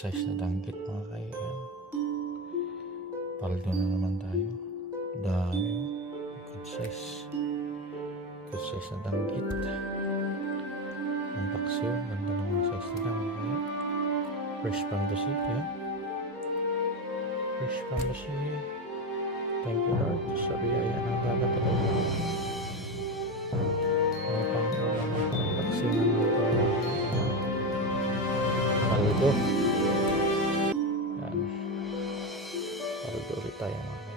size na danggit mga kaibigan. Paldo na naman tayo. Dami. Good size. Good size na danggit. Ang paksiw. Ganda naman size na danggit. Fresh from the sea. Yeah? Fresh from the sea. Thank you Lord sa biyaya ng dagat talaga. May pang-ulam ang paksiw ng mga paldo. Yan. Paldo ulit tayo mga